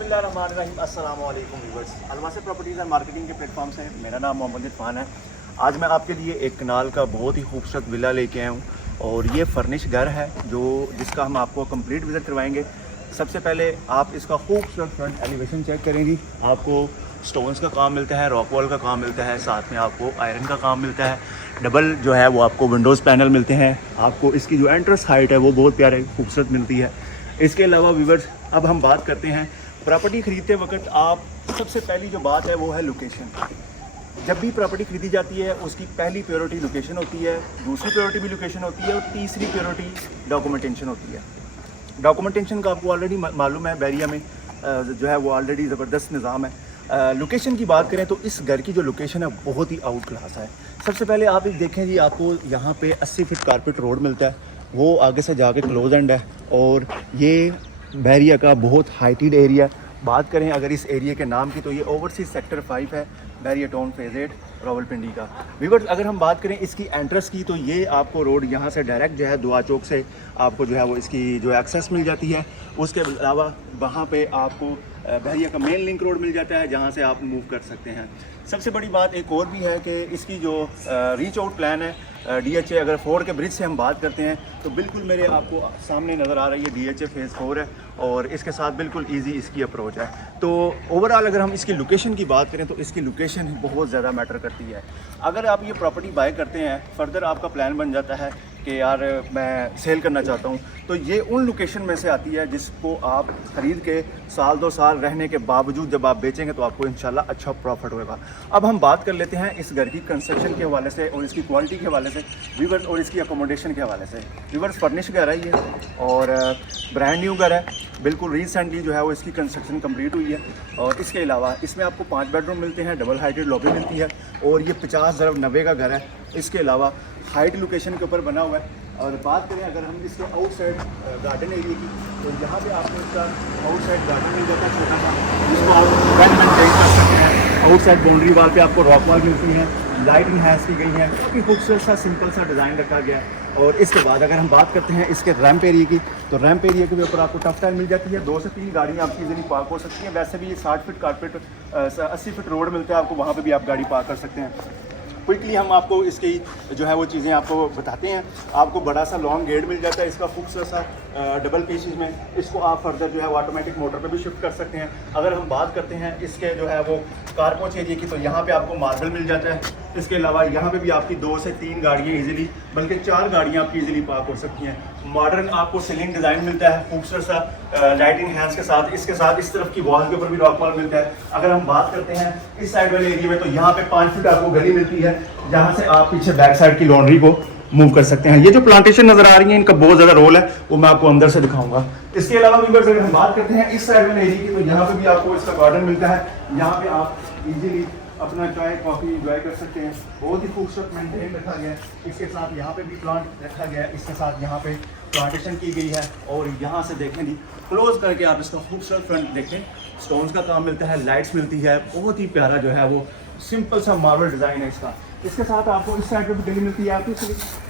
बिस्मिल्लाहिर्रहमानिर्रहीम। अस्सलाम वालेकुम व्यूअर्स, अलवासे प्रॉपर्टीज़ एंड मार्केटिंग के प्लेटफॉर्म से मेरा नाम मोहम्मद इरफान है। आज मैं आपके लिए एक कनाल का बहुत ही खूबसूरत विला लेके आया हूँ और ये फर्निश घर है जिसका हम आपको कंप्लीट विज़िट करवाएंगे। सबसे पहले आप इसका खूबसूरत फ्रंट एलिवेशन चेक करेंगी। आपको स्टोन्स का काम मिलता है, रॉक वॉल का काम मिलता है, साथ में आपको आयरन का काम मिलता है। डबल जो है वो आपको विंडोज़ पैनल मिलते हैं। आपको इसकी जो एंट्रेंस हाइट है वो बहुत प्यारे खूबसूरत मिलती है। इसके अलावा व्यूअर्स अब हम बात करते हैं प्रॉपर्टी ख़रीदते वक्त आप सबसे पहली जो बात है वो है लोकेशन। जब भी प्रॉपर्टी खरीदी जाती है उसकी पहली प्रायोरिटी लोकेशन होती है, दूसरी प्रायोरिटी भी लोकेशन होती है और तीसरी प्रायोरिटी डॉक्यूमेंटेशन होती है। डॉक्यूमेंटेशन का आपको ऑलरेडी मालूम है, बैरिया में जो है वो ऑलरेडी ज़बरदस्त निज़ाम है। लोकेशन की बात करें तो इस घर की जो लोकेशन है बहुत ही आउट क्लास है। सबसे पहले आप देखें जी, आपको यहाँ पे 80 फीट कारपेट रोड मिलता है, वो आगे से जाके क्लोज एंड है और ये बैरिया का बहुत हाइटेड एरिया। बात करें अगर इस एरिया के नाम की तो ये ओवरसीज सेक्टर 5 है, बैरिया टाउन फेज़ 8 रावलपिंडी का। व्यूअर्स अगर हम बात करें इसकी एंट्रेंस की तो ये आपको रोड यहाँ से डायरेक्ट जो है दुआ चौक से आपको जो है वो इसकी जो एक्सेस मिल जाती है। उसके अलावा वहाँ पे आपको बैरिया का मेन लिंक रोड मिल जाता है जहाँ से आप मूव कर सकते हैं। सबसे बड़ी बात एक और भी है कि इसकी जो रीच आउट प्लान है DHA, अगर 4 के ब्रिज से हम बात करते हैं तो बिल्कुल मेरे आपको सामने नज़र आ रही है DHA फेज़ 4 है और इसके साथ बिल्कुल इजी इसकी अप्रोच है। तो ओवरऑल अगर हम इसकी लोकेशन की बात करें तो इसकी लोकेशन बहुत ज़्यादा मैटर करती है। अगर आप ये प्रॉपर्टी बाय करते हैं, फर्दर आपका प्लान बन जाता है कि यार मैं सेल करना चाहता हूँ, तो ये उन लोकेशन में से आती है जिसको आप ख़रीद के साल 2 साल रहने के बावजूद जब आप बेचेंगे तो आपको इंशाल्लाह अच्छा प्रॉफिट होगा। अब हम बात कर लेते हैं इस घर की कंस्ट्रक्शन के हवाले से और इसकी क्वालिटी के हवाले से व्यूअर्स और इसकी अकोमोडेशन के हवाले से। व्यूअर्स फर्निश घर है ये और ब्रांड न्यू घर है, बिल्कुल रिसेंटली जो है वो इसकी कंस्ट्रक्शन कंप्लीट हुई है। और इसके अलावा इसमें आपको 5 बेडरूम मिलते हैं, डबल हाइटेड लॉबी मिलती है और ये 50/90 का घर है। इसके अलावा हाइट लोकेशन के ऊपर बना हुआ है। और बात करें अगर हम इसके आउटसाइड गार्डन एरिया की तो यहाँ पे आपको इसका आउटसाइड गार्डन मिल जाता है छोटा सा, जिसको आप वेल मेंटेन कर सकते हैं। आउटसाइड बाउंड्री वाल पे आपको रॉक वॉल मिलती है, लाइटिंग हैज़ की गई है, काफ़ी खूबसूरत सा सिंपल सा डिज़ाइन रखा गया है। और इसके बाद अगर हम बात करते हैं इसके रैंप एरिया की तो रैंप एरिया के ऊपर आपको टफ टाइल मिल जाती है। 2 से 3 गाड़ियाँ आपकी इजीली पार्क हो सकती हैं। वैसे भी ये 60 फीट कारपेट 80 फीट रोड मिलता है आपको, वहाँ पे भी आप गाड़ी पार्क कर सकते हैं। क्विकली हम आपको इसकी जो है वो चीज़ें आपको बताते हैं। आपको बड़ा सा लॉन्ग गेट मिल जाता है इसका खूबसूरत सा डबल पीसेज में। इसको आप फर्दर जो है वो ऑटोमेटिक मोटर पे भी शिफ्ट कर सकते हैं। अगर हम बात करते हैं इसके जो है वो कारपोच एरिया की तो यहाँ पे आपको मार्बल मिल जाता है। इसके अलावा यहाँ पे भी आपकी 2 से 3 गाड़ियाँ इजीली, बल्कि 4 गाड़ियाँ आपकी इजीली पार्क हो सकती हैं। मॉडर्न आपको सीलिंग डिज़ाइन मिलता है खूबसूरत सा लाइटिंग हैंड्स के साथ। इसके साथ इस तरफ की वॉल के ऊपर भी रॉक वॉल मिलता है। अगर हम बात करते हैं इस साइड वाले एरिया में तो यहाँ पे 5 फीट आपको गली मिलती है जहाँ से आप पीछे बैक साइड की लॉन्ड्री को मूव कर सकते हैं। ये जो प्लांटेशन नजर आ रही है इनका बहुत ज़्यादा रोल है, वो मैं आपको अंदर से दिखाऊंगा। इसके अलावा व्यूअर्स अगर हम बात करते हैं इस साइड वाले एरिया की तो यहाँ पे भी आपको इसका गार्डन मिलता है। यहाँ पे आप इजीली अपना चाय कॉफ़ी इंजॉय कर सकते हैं। बहुत ही खूबसूरत मेंटेन रखा गया है। इसके साथ यहाँ पे भी प्लांट रखा गया है, इसके साथ यहाँ पे प्लांटेशन की गई है। और यहाँ से देखें जी, क्लोज करके आप इसका खूबसूरत फ्रंट देखें, स्टोन्स का काम मिलता है, लाइट्स मिलती है, बहुत ही प्यारा जो है वो सिंपल सा मार्बल डिज़ाइन है इसका। इसके साथ आपको इस साइड पे भी गली मिलती है। आपकी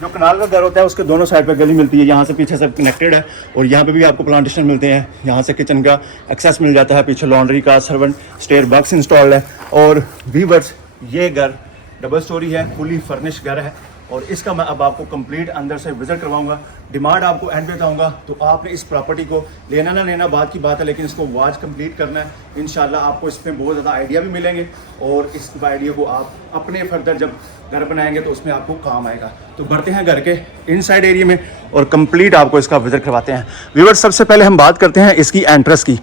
जो कनाल का घर होता है उसके दोनों साइड पे गली मिलती है, यहाँ से पीछे सब कनेक्टेड है और यहाँ पे भी आपको प्लांटेशन मिलते हैं। यहाँ से किचन का एक्सेस मिल जाता है, पीछे लॉन्ड्री का सर्वेंट स्टेयर बॉक्स इंस्टॉल्ड है। और व्यूअर्स ये घर डबल स्टोरी है, फुली फर्निश घर है और इसका मैं अब आपको कंप्लीट अंदर से विजिट करवाऊंगा। डिमांड आपको एंड पे बताऊंगा। तो आपने इस प्रॉपर्टी को लेना ना लेना बात की बात है, लेकिन इसको वॉच कंप्लीट करना है। इंशाल्लाह आपको इसमें बहुत ज़्यादा आइडिया भी मिलेंगे और इस आइडिया को आप अपने फर्दर जब घर बनाएंगे तो उसमें आपको काम आएगा। तो बढ़ते हैं घर के इनसाइड एरिया में और कंप्लीट आपको इसका विजिट करवाते हैं। व्यूअर्स सबसे पहले हम बात करते हैं इसकी एंट्रेंस की।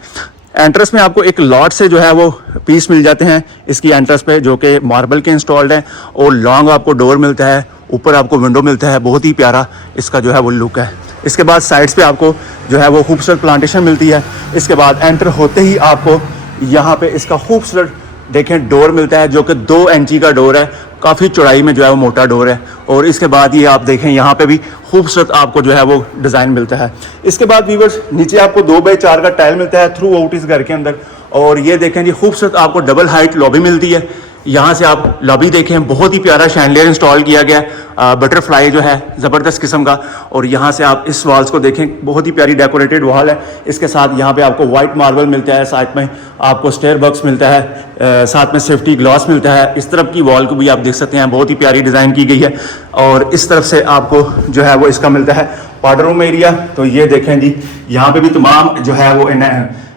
एंट्रेंस में आपको एक लॉट से जो है वो पीस मिल जाते हैं इसकी एंट्रेंस पे, जो कि मार्बल के इंस्टॉल्ड हैं और लॉन्ग आपको डोर मिलता है, ऊपर आपको विंडो मिलता है। बहुत ही प्यारा इसका जो है वो लुक है। इसके बाद साइड्स पे आपको जो है वो खूबसूरत प्लांटेशन मिलती है। इसके बाद एंटर होते ही आपको यहाँ पे इसका खूबसूरत देखें डोर मिलता है, जो कि 2 इंची का डोर है, काफ़ी चौड़ाई में जो है वो मोटा डोर है। और इसके बाद ये आप देखें यहाँ पे भी खूबसूरत आपको जो है वो डिज़ाइन मिलता है। इसके बाद व्यूअर्स नीचे आपको 2x4 का टाइल मिलता है थ्रू आउट इस घर के अंदर। और ये देखें जी खूबसूरत आपको डबल हाइट लॉबी मिलती है। यहाँ से आप लॉबी देखें, बहुत ही प्यारा शैंडलियर इंस्टॉल किया गया है, बटरफ्लाई जो है ज़बरदस्त किस्म का। और यहाँ से आप इस वॉल्स को देखें, बहुत ही प्यारी डेकोरेटेड वॉल है। इसके साथ यहाँ पे आपको वाइट मार्बल मिलता है, साथ में आपको स्टेयर बॉक्स मिलता है, साथ में सेफ्टी ग्लास मिलता है। इस तरफ की वॉल को भी आप देख सकते हैं, बहुत ही प्यारी डिज़ाइन की गई है। और इस तरफ से आपको जो है वो इसका मिलता है पाउडर रूम एरिया। तो ये देखें जी, यहाँ पे भी तमाम जो है वो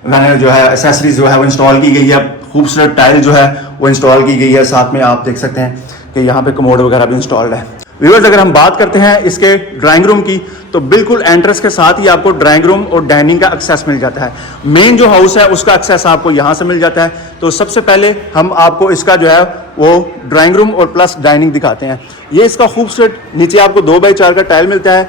जो है एसेसरीज जो है वो इंस्टॉल की गई है। खूबसूरत टाइल जो है वो इंस्टॉल की गई है। साथ में आप देख सकते हैं कि यहाँ पे कमोड वगैरह भी इंस्टॉल्ड है। व्यूअर्स, अगर हम बात करते हैं इसके ड्राइंग रूम की, तो बिल्कुल एंट्रेंस के साथ ही आपको ड्राइंग रूम और डाइनिंग का एक्सेस मिल जाता है। मेन जो हाउस है उसका एक्सेस आपको यहाँ से मिल जाता है। तो सबसे पहले हम आपको इसका जो है वो ड्राइंग रूम और प्लस डाइनिंग दिखाते हैं। ये इसका खूबसूरत, नीचे आपको 2x4 का टाइल मिलता है,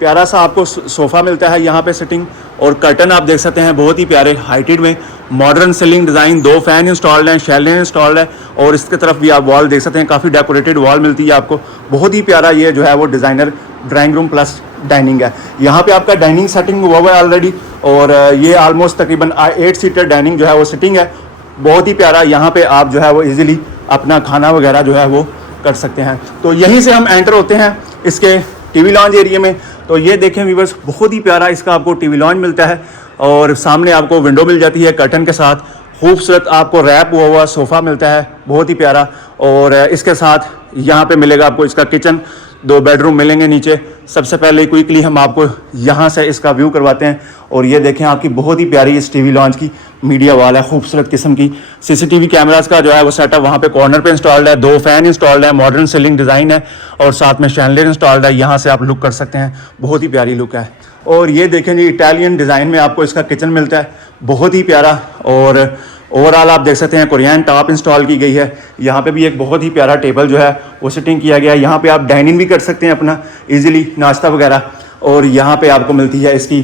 प्यारा सा आपको सोफ़ा मिलता है यहाँ पे सिटिंग, और कर्टन आप देख सकते हैं बहुत ही प्यारे हाइटेड में, modern ceiling design, 2 fan installed हैं, शैलियर इंस्टॉल्ड है। और इसकी तरफ भी आप वॉल देख सकते हैं, काफ़ी डेकोरेटेड वॉल मिलती है आपको। बहुत ही प्यारा ये जो है वो designer drawing room plus dining है। यहाँ पे आपका डाइनिंग सेटिंग हुआ है ऑलरेडी, और ये ऑलमोस्ट तकरीबन 8 सीटर डाइनिंग जो है वो सिटिंग है। बहुत ही प्यारा, यहाँ पे आप जो है वो ईजिली अपना खाना वगैरह जो है वो कर सकते हैं। तो यहीं से हम एंटर होते हैं इसके टीवी लॉन्ज एरिया में। तो ये देखें व्यूअर्स, बहुत ही प्यारा इसका आपको टीवी लॉन्ज मिलता है, और सामने आपको विंडो मिल जाती है कर्टन के साथ। खूबसूरत आपको रैप हुआ सोफ़ा मिलता है, बहुत ही प्यारा। और इसके साथ यहाँ पे मिलेगा आपको इसका किचन, 2 बेडरूम मिलेंगे नीचे। सबसे पहले क्विकली हम आपको यहाँ से इसका व्यू करवाते हैं। और ये देखें, आपकी बहुत ही प्यारी इस टीवी लॉन्च की मीडिया वॉल है, खूबसूरत किस्म की। सीसीटीवी कैमरास का जो है वो सेटअप वहाँ पे कॉर्नर पे इंस्टॉल्ड है, 2 फैन इंस्टॉल्ड है, मॉडर्न सीलिंग डिज़ाइन है, और साथ में शैंडलियर इंस्टॉल्ड है। यहाँ से आप लुक कर सकते हैं, बहुत ही प्यारी लुक है। और ये देखें जी, इटालियन डिज़ाइन में आपको इसका किचन मिलता है, बहुत ही प्यारा। और ओवरऑल आप देख सकते हैं कोरियन टॉप इंस्टॉल की गई है। यहाँ पे भी एक बहुत ही प्यारा टेबल जो है वो सेटिंग किया गया है। यहाँ पे आप डाइनिंग भी कर सकते हैं अपना इजीली, नाश्ता वगैरह। और यहाँ पे आपको मिलती है इसकी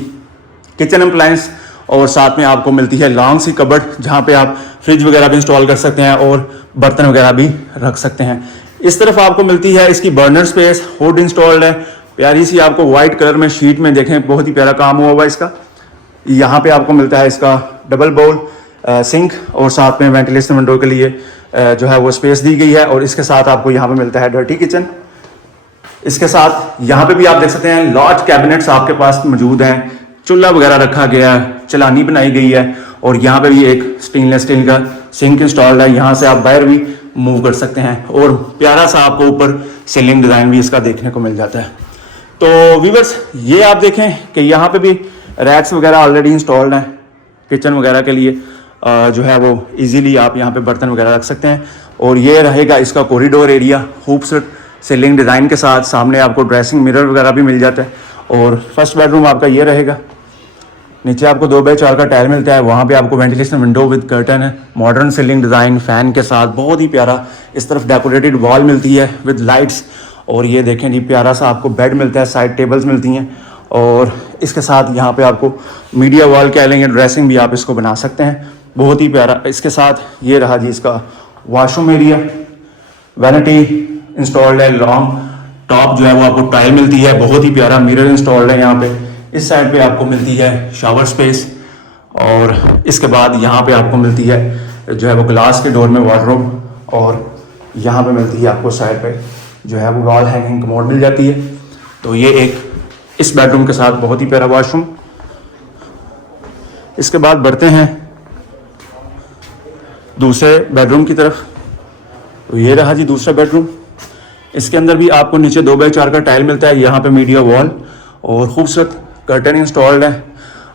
किचन अप्लायंस, और साथ में आपको मिलती है लॉन्ग सी कबर्ड, जहाँ पे आप फ्रिज वगैरह भी इंस्टॉल कर सकते हैं और बर्तन वगैरह भी रख सकते हैं। इस तरफ आपको मिलती है इसकी बर्नर स्पेस, हुड इंस्टॉल्ड है, प्यारी सी आपको वाइट कलर में शीट में देखें, बहुत ही प्यारा काम हुआ हुआ इसका। यहाँ पे आपको मिलता है इसका डबल बाउल सिंक, और साथ में वेंटिलेशन विंडो के लिए जो है वो स्पेस दी गई है। और इसके साथ आपको यहाँ पे मिलता है डर्टी किचन। इसके साथ यहाँ पे भी आप देख सकते हैं लार्ज कैबिनेट्स आपके पास मौजूद हैं, चूल्हा वगैरह रखा गया है, चलानी बनाई गई है। और यहाँ पे भी एक स्टेनलेस स्टील का सिंक इंस्टॉल्ड है, यहाँ से आप बाहर भी मूव कर सकते हैं। और प्यारा सा आपको ऊपर सीलिंग डिज़ाइन भी इसका देखने को मिल जाता है। तो व्यूअर्स, ये आप देखें कि यहाँ पे भी रैक्स वगैरह ऑलरेडी इंस्टॉल्ड हैं किचन वगैरह के लिए, जो है वो इजीली आप यहाँ पे बर्तन वगैरह रख सकते हैं। और ये रहेगा इसका कॉरिडोर एरिया, खूबसूरत सीलिंग डिज़ाइन के साथ। सामने आपको ड्रेसिंग मिरर वगैरह भी मिल जाता है। और फर्स्ट बेडरूम आपका ये रहेगा, नीचे आपको 2x4 का टाइल मिलता है, वहाँ पे आपको वेंटिलेशन विंडो विद कर्टन है, मॉडर्न सीलिंग डिज़ाइन फैन के साथ, बहुत ही प्यारा। इस तरफ डेकोरेटेड वॉल मिलती है विद लाइट्स। और ये देखें जी, प्यारा सा आपको बेड मिलता है, साइड टेबल्स मिलती हैं। और इसके साथ यहाँ पे आपको मीडिया वॉल कह लेंगे, ड्रेसिंग भी आप इसको बना सकते हैं, बहुत ही प्यारा। इसके साथ ये रहा जी इसका वॉशरूम एरिया, वैनिटी इंस्टॉल्ड है, लॉन्ग टॉप जो है वो आपको टाइल मिलती है, बहुत ही प्यारा मिरर इंस्टॉल्ड है यहाँ पे। इस साइड पे आपको मिलती है शावर स्पेस, और इसके बाद यहाँ पे आपको मिलती है जो है वो ग्लास के डोर में वार्डरोब, और यहाँ पे मिलती है आपको साइड पे जो है वो वॉल हैंगिंग कमोड मिल जाती है। तो ये एक इस बेडरूम के साथ बहुत ही प्यारा वॉशरूम। इसके बाद बढ़ते हैं दूसरे बेडरूम की तरफ। तो ये रहा जी दूसरा बेडरूम। इसके अंदर भी आपको नीचे 2x4 का टाइल मिलता है, यहाँ पे मीडिया वॉल और खूबसूरत कर्टन इंस्टॉल्ड है।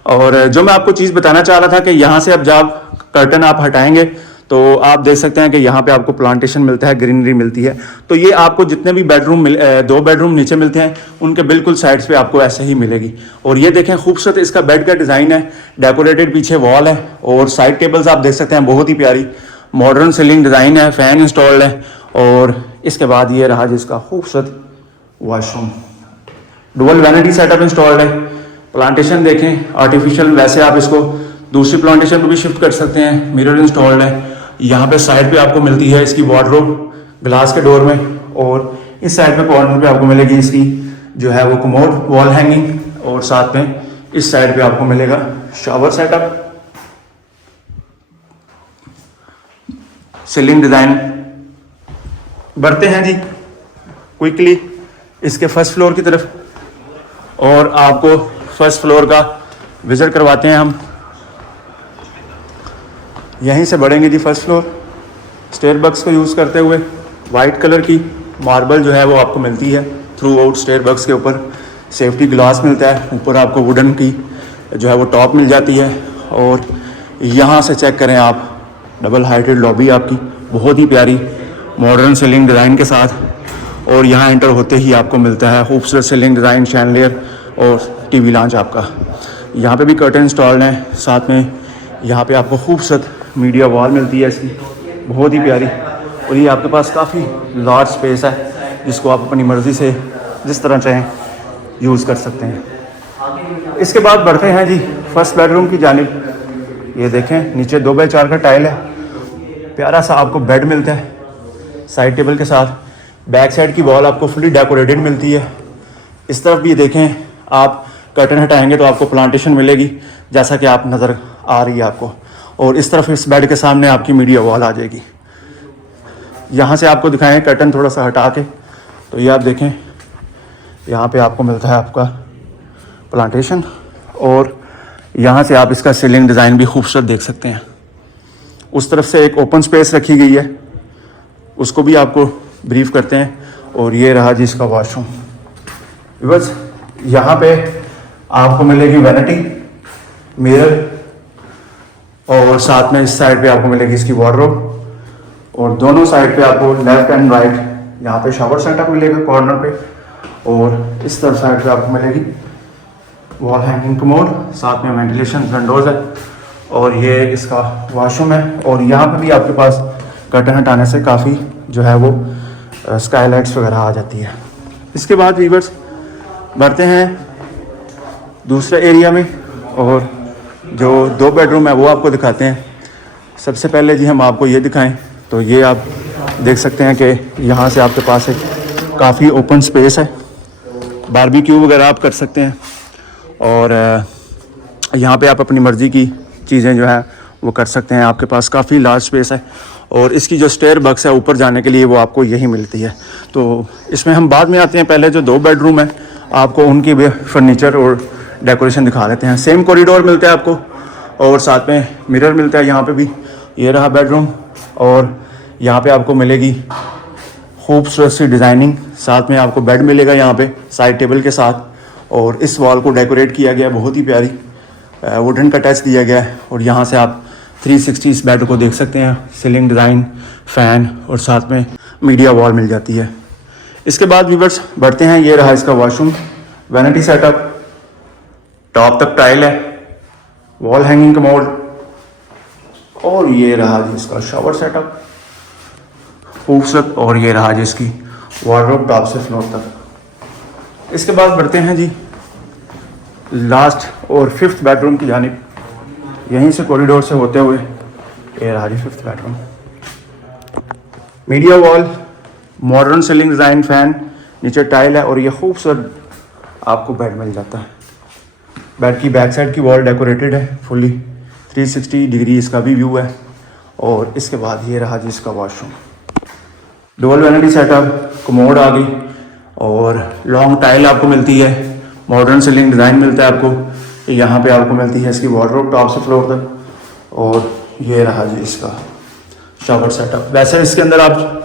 और जो मैं आपको चीज़ बताना चाह रहा था कि यहाँ से अब जब कर्टन आप हटाएंगे तो आप देख सकते हैं कि यहाँ पे आपको प्लांटेशन मिलता है, ग्रीनरी मिलती है। तो ये आपको जितने भी बेडरूम 2 बेडरूम नीचे मिलते हैं उनके बिल्कुल साइड्स पे आपको ऐसे ही मिलेगी। और ये देखें खूबसूरत इसका बेड का डिज़ाइन है, डेकोरेटेड पीछे वॉल है, और साइड टेबल्स आप देख सकते हैं, बहुत ही प्यारी मॉडर्न सीलिंग डिज़ाइन है, फैन इंस्टॉल्ड है। और इसके बाद ये रहा जिसका खूबसूरत washroom, dual vanity setup installed है। प्लांटेशन देखें आर्टिफिशियल, वैसे आप इसको दूसरी प्लांटेशन पर भी शिफ्ट कर सकते हैं। मिरर इंस्टॉल्ड है, यहाँ पे साइड पे आपको मिलती है इसकी वार्डरोब ग्लास के डोर में, और इस साइड पे कॉर्नर पे आपको मिलेगी इसकी जो है वो कमोड वॉल हैंगिंग, और साथ में इस साइड पे आपको मिलेगा शावर सेटअप, सीलिंग डिज़ाइन बढ़ते हैं जी क्विकली इसके फर्स्ट फ्लोर की तरफ और आपको फर्स्ट फ्लोर का विज़िट करवाते हैं हम। यहीं से बढ़ेंगे जी फर्स्ट फ्लोर। स्टेयरबक्स को यूज़ करते हुए वाइट कलर की मार्बल जो है वो आपको मिलती है थ्रू आउट स्टेयरबक्स के ऊपर। सेफ्टी ग्लास मिलता है, ऊपर आपको वुडन की जो है वो टॉप मिल जाती है। और यहाँ से चेक करें आप, डबल हाइटेड लॉबी आपकी बहुत ही प्यारी मॉडर्न सीलिंग डिज़ाइन के साथ। और यहाँ एंटर होते ही आपको मिलता है खूबसूरत सीलिंग डिज़ाइन, शैंडलियर और टीवी लॉन्च आपका। यहाँ पे भी कर्टन इंस्टॉल्ड हैं, साथ में यहाँ पे आपको खूबसूरत मीडिया वॉल मिलती है इसकी, बहुत ही प्यारी। और ये आपके पास काफ़ी लार्ज स्पेस है जिसको आप अपनी मर्ज़ी से जिस तरह चाहें यूज़ कर सकते हैं। इसके बाद बढ़ते हैं जी फर्स्ट बेडरूम की जानिब। ये देखें नीचे 2x4 का टाइल है, प्यारा सा आपको बेड मिलता है साइड टेबल के साथ। बैक साइड की वॉल आपको फुली डेकोरेटेड मिलती है। इस तरफ भी देखें आप, कर्टन हटाएंगे तो आपको प्लांटेशन मिलेगी जैसा कि आप नज़र आ रही है आपको। और इस तरफ इस बेड के सामने आपकी मीडिया वॉल आ जाएगी। यहाँ से आपको दिखाएं कर्टन थोड़ा सा हटा के, तो ये आप देखें यहाँ पे आपको मिलता है आपका प्लांटेशन। और यहाँ से आप इसका सीलिंग डिज़ाइन भी खूबसूरत देख सकते हैं। उस तरफ से एक ओपन स्पेस रखी गई है, उसको भी आपको ब्रीफ करते हैं। और ये रहा जी इसका वॉशरूम। बस यहाँ पे आपको मिलेगी वैनिटी, मिरर और साथ में इस साइड पे आपको मिलेगी इसकी वार्डरोब। और दोनों साइड पे आपको लेफ्ट एंड राइट यहाँ पे शावर सेटअप मिलेगा कॉर्नर पे। और इस तरफ साइड पे आपको मिलेगी वॉल हैंगिंग कमोड, साथ में वेंटिलेशन विंडोज़ है। और ये इसका वॉशरूम है। और यहाँ पे भी आपके पास कर्टन हटाने से काफ़ी जो है वो स्काईलाइट्स वगैरह आ जाती है। इसके बाद व्यूअर्स बढ़ते हैं दूसरे एरिया में और जो 2 बेडरूम है वो आपको दिखाते हैं। सबसे पहले जी हम आपको ये दिखाएं तो ये आप देख सकते हैं कि यहाँ से आपके पास एक काफ़ी ओपन स्पेस है, बारबेक्यू वगैरह आप कर सकते हैं। और यहाँ पे आप अपनी मर्ज़ी की चीज़ें जो है वो कर सकते हैं। आपके पास काफ़ी लार्ज स्पेस है। और इसकी जो स्टेयर बक्स है ऊपर जाने के लिए वो आपको यही मिलती है। तो इसमें हम बाद में आते हैं, पहले जो 2 बेडरूम है आपको उनकी भी फर्नीचर और डेकोरेशन दिखा लेते हैं। सेम कॉरिडोर मिलता है आपको और साथ में मिरर मिलता है यहाँ पे भी। ये रहा बेडरूम और यहाँ पे आपको मिलेगी खूबसूरत सी डिज़ाइनिंग, साथ में आपको बेड मिलेगा यहाँ पे साइड टेबल के साथ। और इस वॉल को डेकोरेट किया गया, बहुत ही प्यारी वुडन का टच दिया गया है। और यहाँ से आप 360 इस बेड को देख सकते हैं, सीलिंग डिज़ाइन, फ़ैन और साथ में मीडिया वॉल मिल जाती है। इसके बाद व्यूअर्स बढ़ते हैं, ये रहा इसका वॉशरूम, वैनिटी सेटअप, टॉप तक टाइल है, वॉल हैंगिंग कमोड। और ये रहा जी इसका शावर सेटअप खूबसूरत। और ये रहा जी इसकी वार्डरोब टॉप से फ्लोर तक। इसके बाद बढ़ते हैं जी लास्ट और 5th बेडरूम की जानिब। यहीं से कॉरिडोर से होते हुए ये रहा जी 5th bedroom. Media wall, modern ceiling design, fan, नीचे टाइल है। और ये खूबसूरत आपको बेड मिल जाता है। बेड की बैक साइड की वॉल डेकोरेटेड है फुली, 360 डिग्री इसका भी व्यू है। और इसके बाद ये रहा जी इसका washroom, double vanity setup, commode आ गई और लॉन्ग टाइल आपको मिलती है, मॉडर्न सीलिंग डिज़ाइन मिलता है आपको। यहाँ पे आपको मिलती है इसकी वार्डरोब टॉप से फ्लोर तक। और ये रहा जी इसका शावर सेटअप। वैसे इसके अंदर आप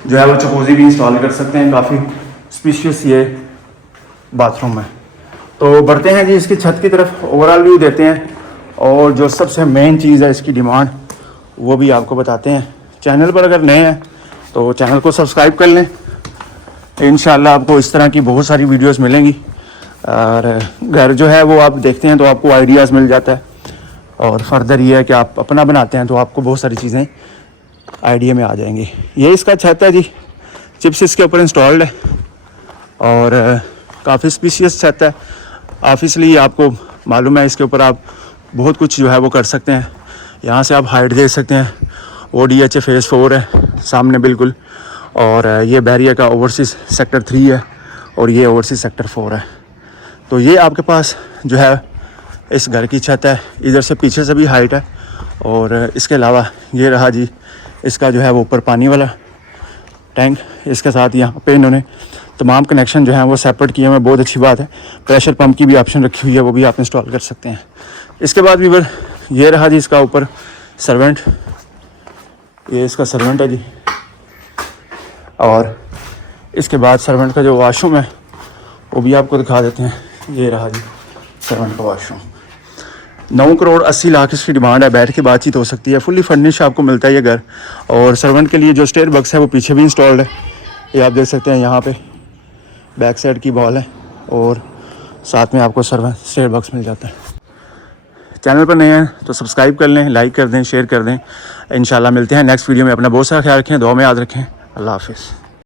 जो है वो जकूज़ी भी इंस्टॉल कर सकते हैं, काफ़ी स्पेशियस ये बाथरूम है। तो बढ़ते हैं जी इसकी छत की तरफ, ओवरऑल व्यू देते हैं। और जो सबसे मेन चीज़ है इसकी डिमांड, वो भी आपको बताते हैं। चैनल पर अगर नए हैं तो चैनल को सब्सक्राइब कर लें, इंशाल्लाह आपको इस तरह की बहुत सारी वीडियोस मिलेंगी। और घर जो है वो आप देखते हैं तो आपको आइडियाज़ मिल जाता है। और फर्दर ये है कि आप अपना बनाते हैं तो आपको बहुत सारी चीज़ें आइडिया में आ जाएंगी। ये इसका छत है जी, चिप्स इसके ऊपर इंस्टॉल्ड है और काफ़ी स्पेशियस छत है। ऑब्वियसली आपको मालूम है इसके ऊपर आप बहुत कुछ जो है वो कर सकते हैं। यहाँ से आप हाइट देख सकते हैं, ODH फेज़ 4 है सामने बिल्कुल। और ये बैरिया का ओवरसीज़ सेक्टर 3 है और ये ओवरसीज़ सेक्टर 4 है। तो ये आपके पास जो है इस घर की छत है, इधर से पीछे से भी हाइट है। और इसके अलावा ये रहा जी इसका जो है वो ऊपर पानी वाला टैंक, इसके साथ यहाँ पे इन्होंने तमाम कनेक्शन जो हैं वो सेपरेट किए हुए, बहुत अच्छी बात है। प्रेशर पंप की भी ऑप्शन रखी हुई है, वो भी आप इंस्टॉल कर सकते हैं। इसके बाद भी ये रहा जी इसका ऊपर सर्वेंट, ये इसका सर्वेंट है जी। और इसके बाद सर्वेंट का जो वाशरूम है वो भी आपको दिखा देते हैं। ये रहा जी सर्वेंट का वाशरूम। 9 करोड़ 80 लाख इसकी डिमांड है, बैठ के बातचीत हो सकती है। फुल्ली फर्निश आपको मिलता है ये घर। और सर्वेंट के लिए जो स्टेयर बक्स है वो पीछे भी इंस्टॉल्ड है, ये आप देख सकते हैं। यहाँ पे बैक साइड की बॉल है और साथ में आपको स्टेयर बक्स मिल जाता है। चैनल पर नए हैं तो सब्सक्राइब कर लें, लाइक कर दें, शेयर कर दें। इंशाल्लाह मिलते हैं नेक्स्ट वीडियो में। अपना बहुत सारा ख्याल रखें, दुआ में याद रखें। अल्लाह हाफिज़।